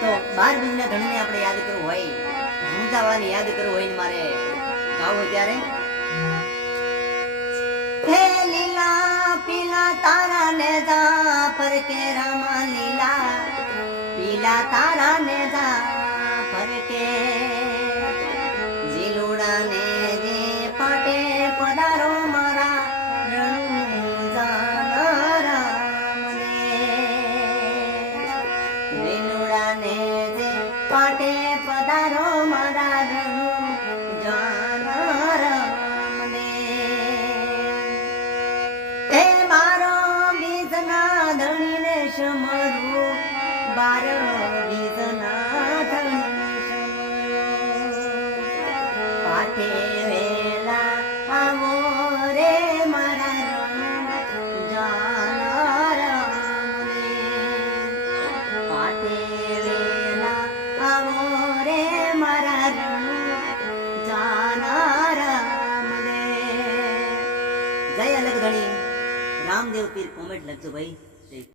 તો 12 બીજના ધણીને આપણે યાદ કરવું હોય, ભૂમતાવાળાને યાદ કરવું હોય ને મારે ગાવું ત્યારે હે લીલા પીલા તારા ને જા પર કે રામા લીલા પીલા તારા ને જા પર કે જીલુડા ને જે પાટે પધારો મારા રણુજા રામ ને જીલુડા ને જે પાટે પધારો મારા રણુજા રામ ને એ મારો બીજના ધણીને સમરું 12 બીજના ધણીને સમરું પાઠે વેલા આવો રે મારા રણુજા રામ ને પાઠે વેલા આવો રે મારા રણુજા રામ ને જય અલગ ધણી રામદેવ પીર કોમેન્ટ લખજો ભાઈ।